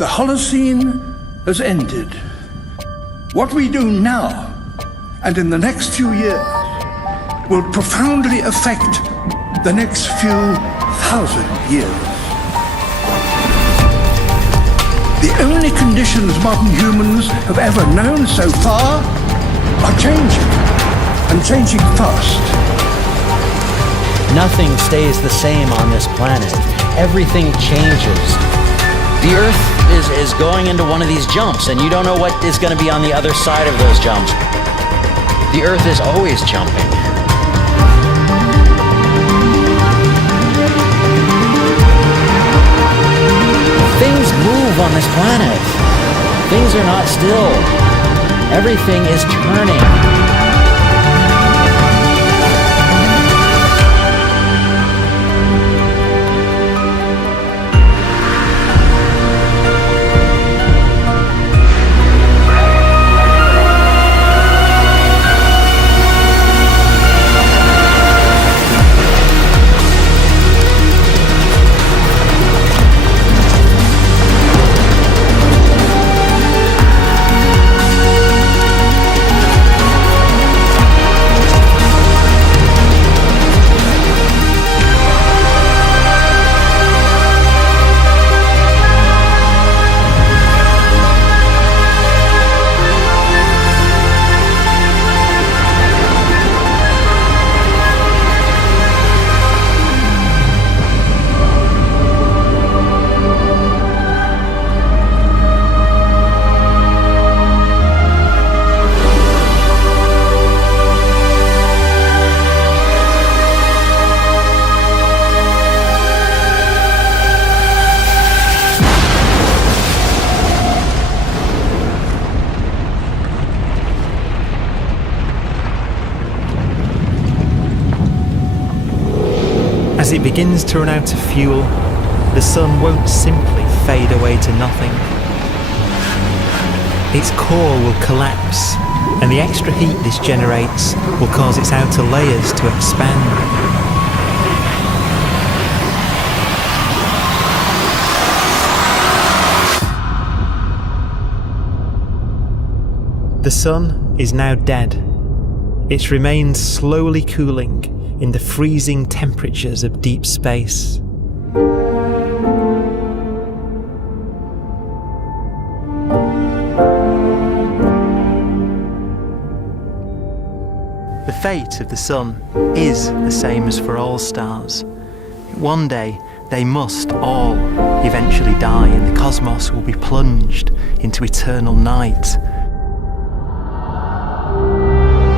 The Holocene has ended. What we do now and in the next few years will profoundly affect the next few thousand years. The only conditions modern humans have ever known so far are changing, and changing fast. Nothing stays the same on this planet. Everything changes. The Earth is going into one of these jumps, and you don't know what is going to be on the other side of those jumps. The Earth is always jumping. Things move on this planet. Things are not still. Everything is turning. As it begins to run out of fuel, the sun won't simply fade away to nothing. Its core will collapse, and the extra heat this generates will cause its outer layers to expand. The sun is now dead. Its remains slowly cooling in the freezing temperatures of deep space. The fate of the sun is the same as for all stars. One day they must all eventually die, and the cosmos will be plunged into eternal night.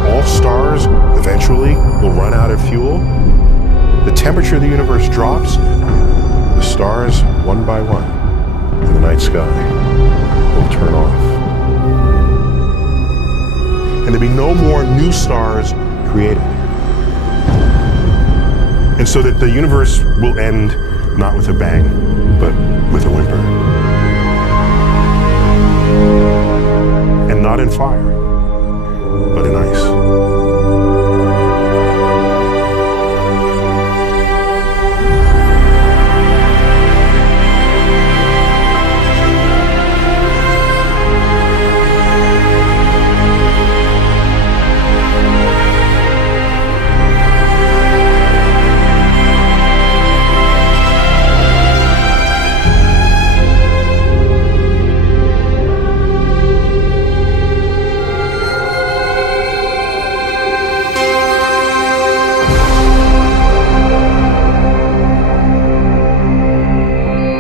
All stars eventually will run out of fuel. The temperature of the universe drops. The stars, one by one, in the night sky will turn off. And there'll be no more new stars created. And so that the universe will end not with a bang, but with a whimper. And not in fire, but in ice.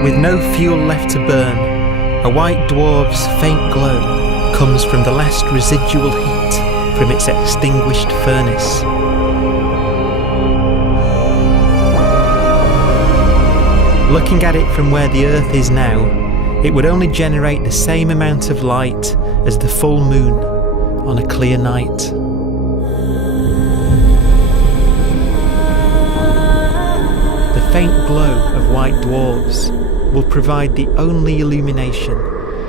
With no fuel left to burn, a white dwarf's faint glow comes from the last residual heat from its extinguished furnace. Looking at it from where the Earth is now, it would only generate the same amount of light as the full moon on a clear night. The faint glow of white dwarfs will provide the only illumination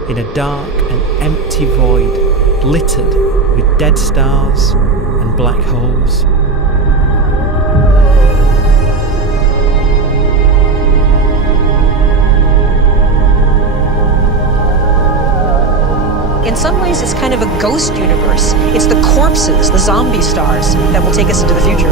in a dark and empty void littered with dead stars and black holes. in some ways, it's kind of a ghost universe. It's the corpses, the zombie stars, that will take us into the future.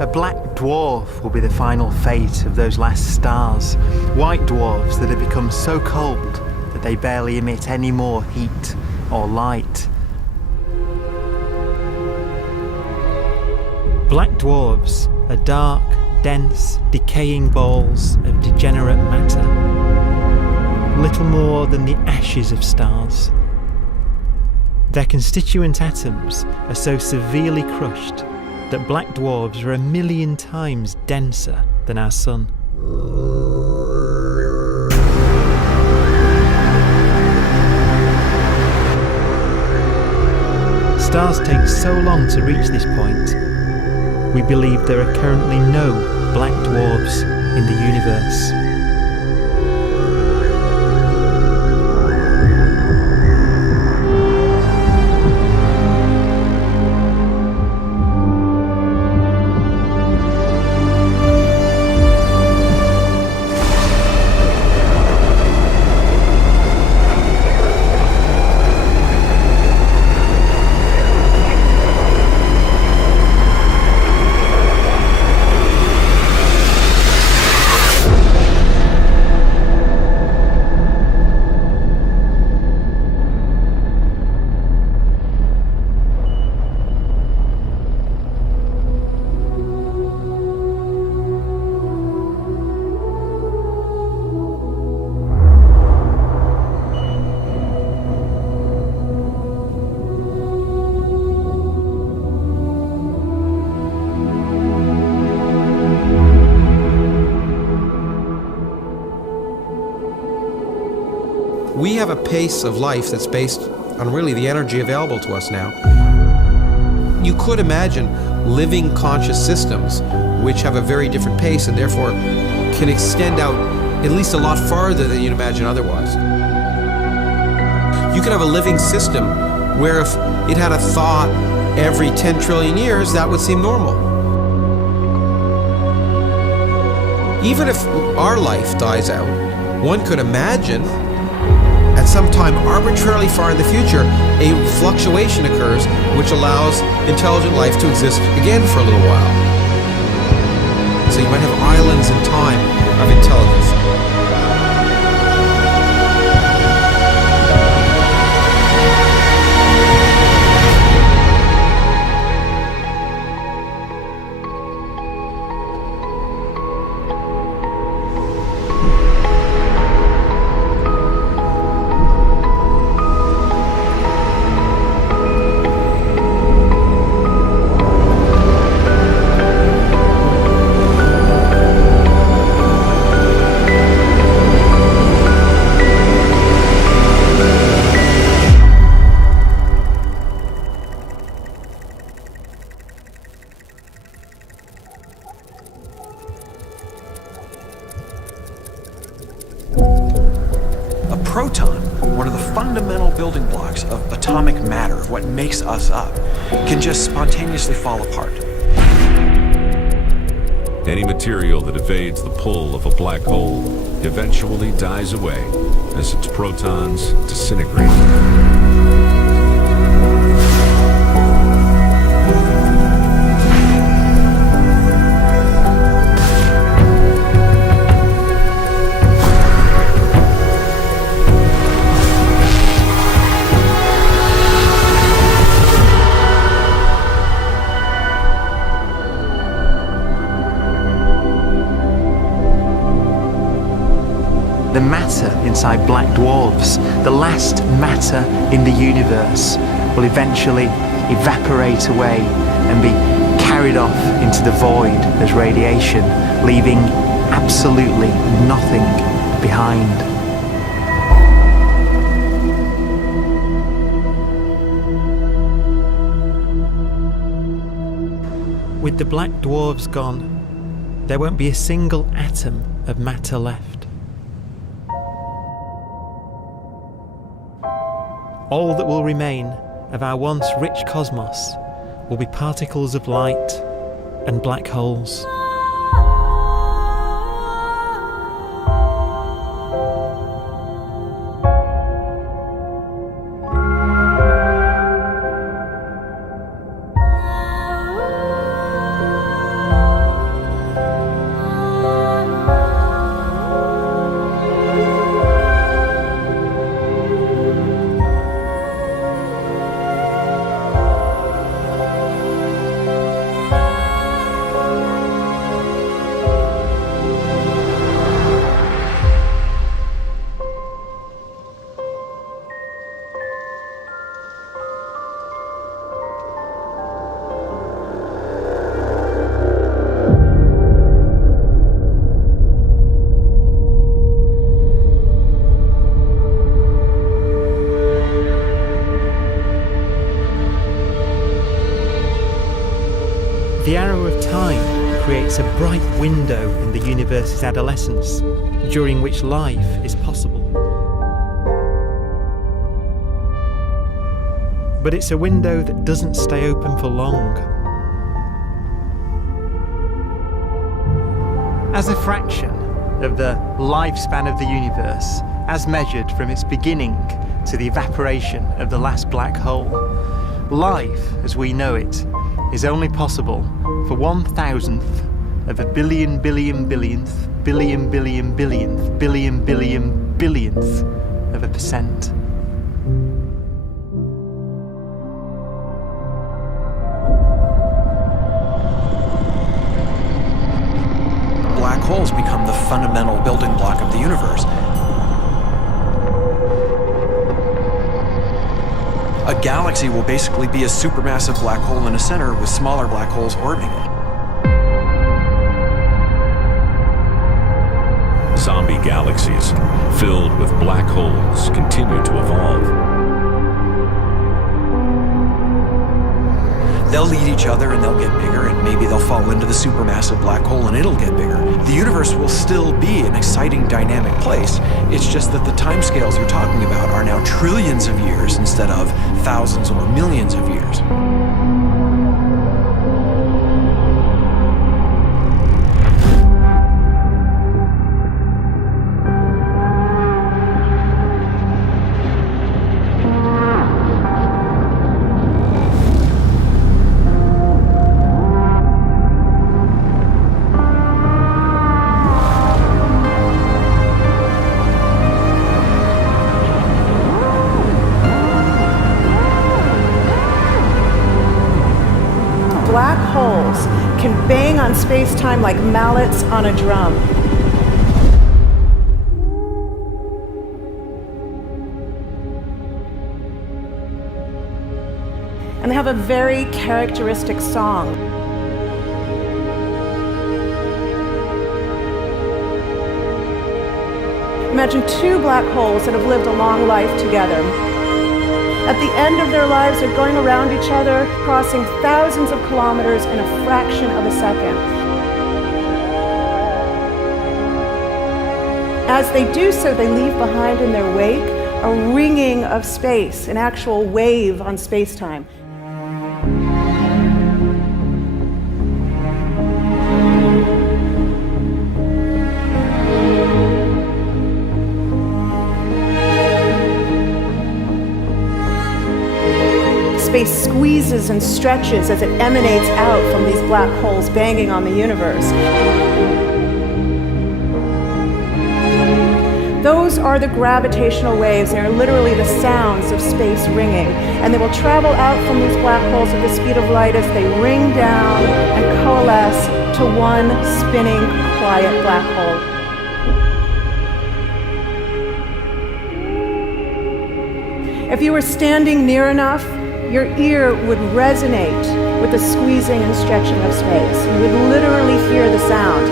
A black dwarf will be the final fate of those last stars. White dwarfs that have become so cold that they barely emit any more heat or light. Black dwarfs are dark, dense, decaying balls of degenerate matter, little more than the ashes of stars. Their constituent atoms are so severely crushed that black dwarfs are 1,000,000 times denser than our sun. Stars take so long to reach this point, we believe there are currently no black dwarfs in the universe. We have a pace of life that's based on really the energy available to us now. You could imagine living conscious systems which have a very different pace and therefore can extend out at least a lot farther than you'd imagine otherwise. You could have a living system where if it had a thought every 10 trillion years, that would seem normal. Even if our life dies out, one could imagine at some time arbitrarily far in the future, a fluctuation occurs which allows intelligent life to exist again for a little while. So you might have islands in time of intelligence. Proton, one of the fundamental building blocks of atomic matter, of what makes us up, can just spontaneously fall apart. Any material that evades the pull of a black hole eventually dies away as its protons disintegrate. The matter inside black dwarfs, the last matter in the universe, will eventually evaporate away and be carried off into the void as radiation, leaving absolutely nothing behind. With the black dwarfs gone, there won't be a single atom of matter left. All that will remain of our once rich cosmos will be particles of light and black holes. The arrow of time creates a bright window in the universe's adolescence, during which life is possible. But it's a window that doesn't stay open for long. As a fraction of the lifespan of the universe, as measured from its beginning to the evaporation of the last black hole, life, as we know it, is only possible for 1,000th of a billion billionth billion billionth billion billion billionth of a percent. Black holes become the fundamental building block of the universe. A galaxy will basically be a supermassive black hole in a center with smaller black holes orbiting it. Zombie galaxies filled with black holes continue to evolve. They'll lead each other and they'll get bigger, and maybe they'll fall into the supermassive black hole and it'll get bigger. The universe will still be an exciting, dynamic place. It's just that the timescales you're talking about are now trillions of years instead of thousands or millions of years. Black holes can bang on space-time like mallets on a drum. And they have a very characteristic song. Imagine two black holes that have lived a long life together. At the end of their lives, they're going around each other, crossing thousands of kilometers in a fraction of a second. As they do so, they leave behind in their wake a ringing of space, an actual wave on space-time. squeezes and stretches as it emanates out from these black holes banging on the universe. Those are the gravitational waves. They are literally the sounds of space ringing. And they will travel out from these black holes at the speed of light as they ring down and coalesce to one spinning, quiet black hole. If you were standing near enough, your ear would resonate with the squeezing and stretching of space. You would literally hear the sound.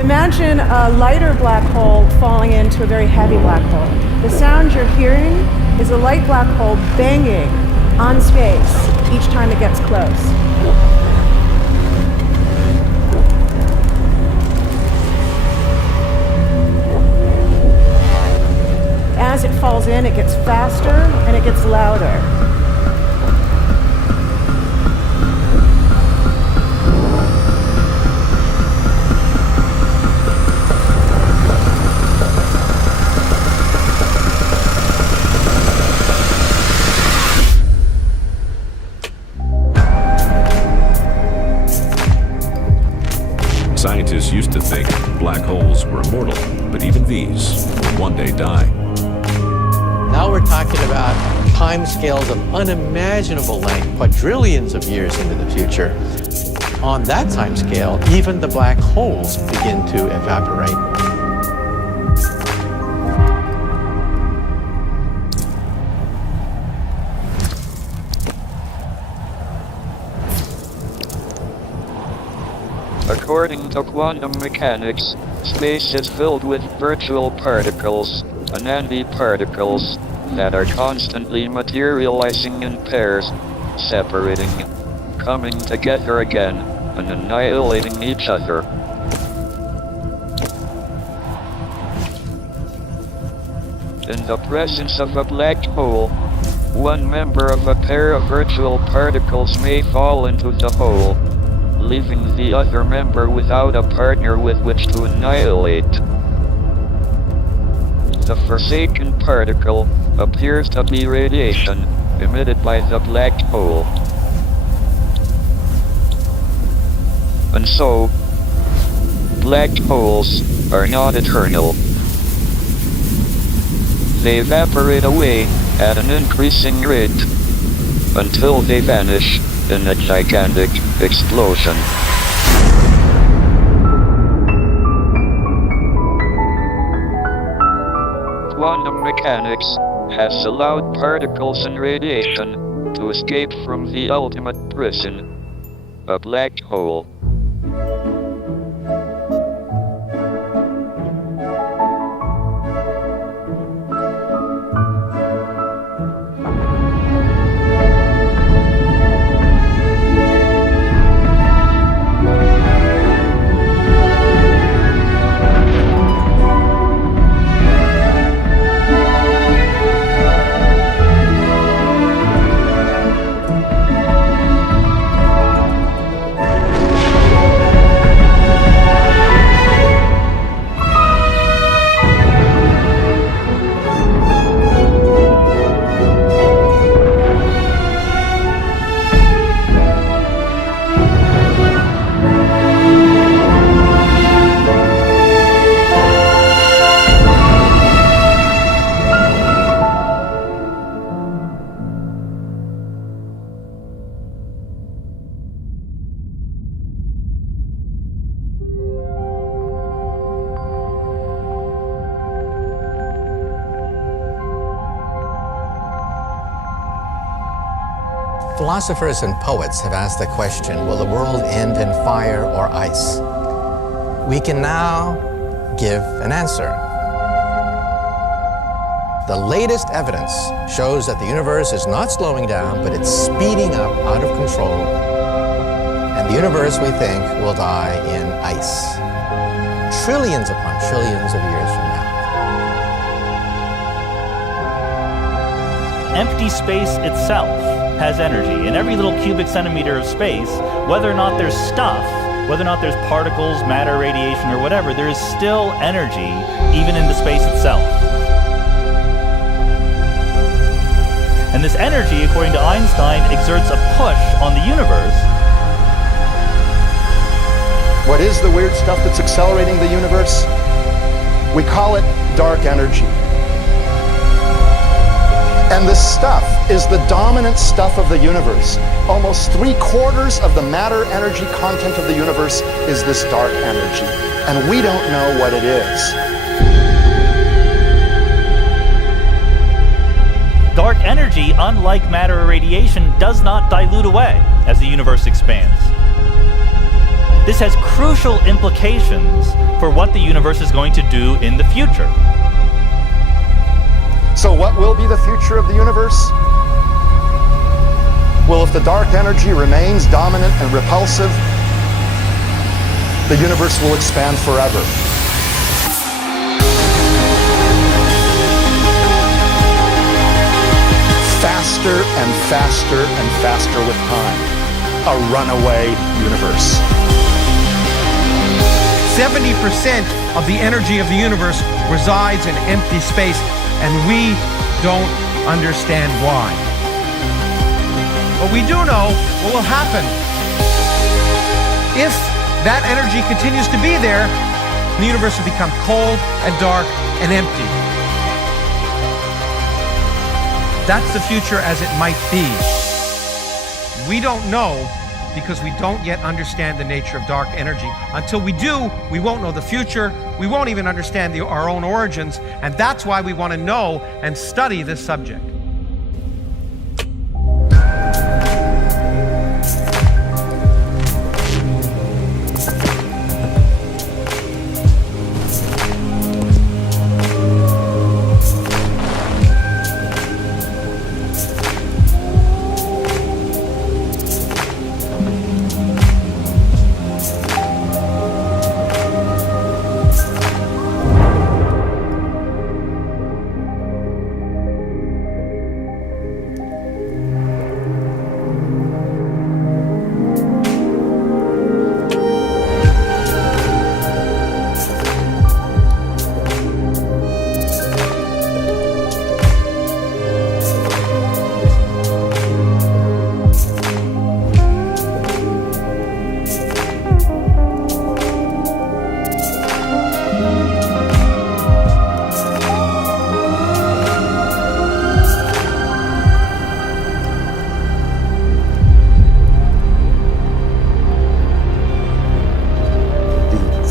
Imagine a lighter black hole falling into a very heavy black hole. The sound you're hearing is a light black hole banging on space each time it gets close. As it falls in, it gets faster and it gets louder. Scientists used to think black holes were immortal, but even these will one day die. Now we're talking about timescales of unimaginable length, quadrillions of years into the future. On that timescale, even the black holes begin to evaporate. According to quantum mechanics, space is filled with virtual particles, antiparticles, that are constantly materializing in pairs, separating, coming together again, and annihilating each other. In the presence of a black hole, one member of a pair of virtual particles may fall into the hole, leaving the other member without a partner with which to annihilate. The forsaken particle appears to be radiation emitted by the black hole. And so, black holes are not eternal. They evaporate away at an increasing rate until they vanish in a gigantic explosion. Quantum mechanics has allowed particles and radiation to escape from the ultimate prison, a black hole. Philosophers and poets have asked the question, will the world end in fire or ice? We can now give an answer. The latest evidence shows that the universe is not slowing down, but it's speeding up out of control. And the universe, we think, will die in ice. Trillions upon trillions of years from now. Empty space itself has energy. In every little cubic centimeter of space, whether or not there's stuff whether or not there's particles, matter, radiation, or whatever, there is still energy, even in the space itself. And this energy, according to Einstein, exerts a push on the universe. What is the weird stuff that's accelerating the universe? We call it dark energy. And this stuff is the dominant stuff of the universe. Almost 3/4 of the matter-energy content of the universe is this dark energy. And we don't know what it is. Dark energy, unlike matter or radiation, does not dilute away as the universe expands. This has crucial implications for what the universe is going to do in the future. So what will be the future of the universe? Well, if the dark energy remains dominant and repulsive, the universe will expand forever. Faster and faster and faster with time. A runaway universe. 70% of the energy of the universe resides in empty space, and we don't understand why. But we do know what will happen. If that energy continues to be there, the universe will become cold and dark and empty. That's the future as it might be. We don't know because we don't yet understand the nature of dark energy. Until we do, we won't know the future. We won't even understand our own origins, and that's why we want to know and study this subject.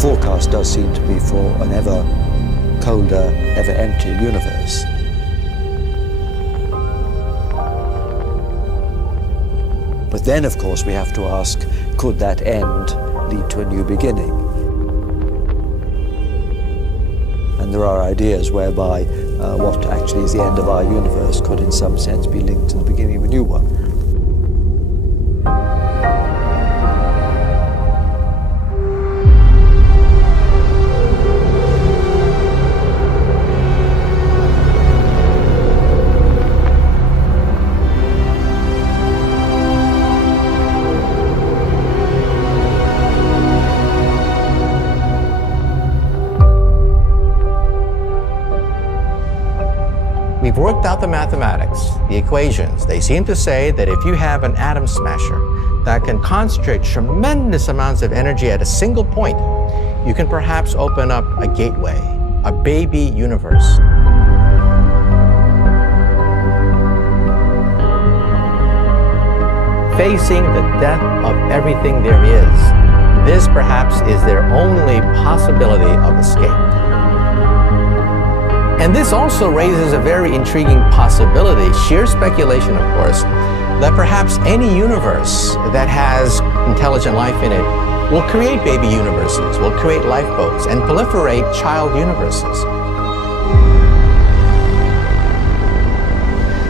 forecast does seem to be for an ever colder, ever emptier universe. But then, of course, we have to ask, could that end lead to a new beginning? And there are ideas whereby what actually is the end of our universe could in some sense be linked to the beginning of a new one. We've worked out the mathematics, the equations. They seem to say that if you have an atom smasher that can concentrate tremendous amounts of energy at a single point, you can perhaps open up a gateway, a baby universe. Facing the death of everything there is, this perhaps is their only possibility of escape. And this also raises a very intriguing possibility, sheer speculation of course, that perhaps any universe that has intelligent life in it will create baby universes, will create lifeboats, and proliferate child universes.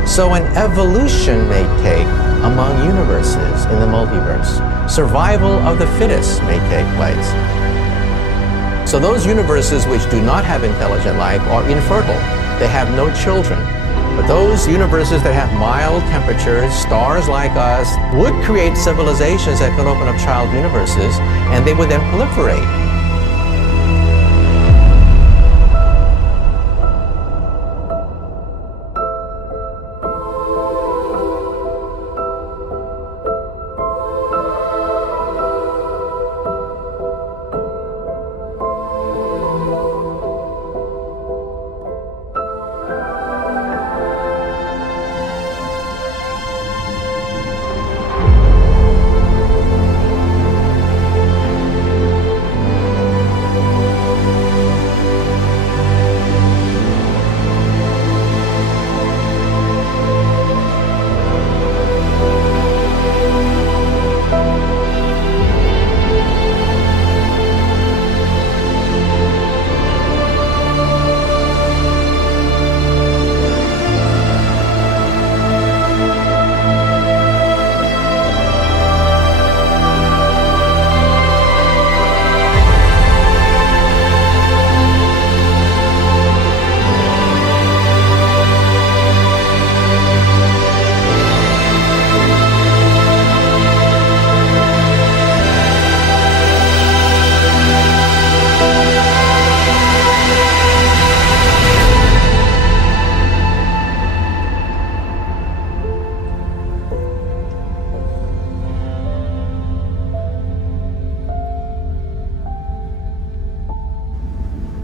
So an evolution may take among universes in the multiverse. Survival of the fittest may take place. So those universes which do not have intelligent life are infertile. They have no children. But those universes that have mild temperatures, stars like us, would create civilizations that could open up child universes, and they would then proliferate.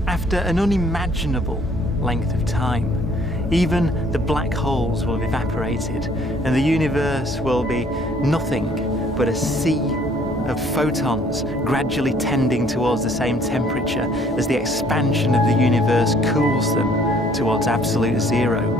After an unimaginable length of time, even the black holes will have evaporated and the universe will be nothing but a sea of photons gradually tending towards the same temperature as the expansion of the universe cools them towards absolute zero.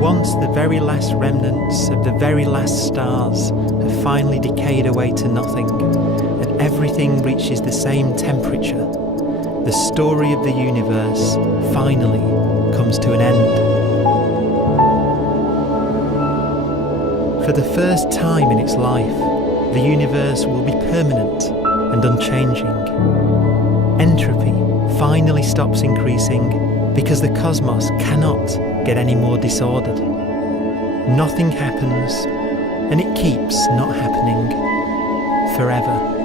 Once the very last remnants of the very last stars have finally decayed away to nothing, and everything reaches the same temperature, the story of the universe finally comes to an end. For the first time in its life, the universe will be permanent and unchanging. Entropy finally stops increasing because the cosmos cannot get any more disordered. Nothing happens, and it keeps not happening forever.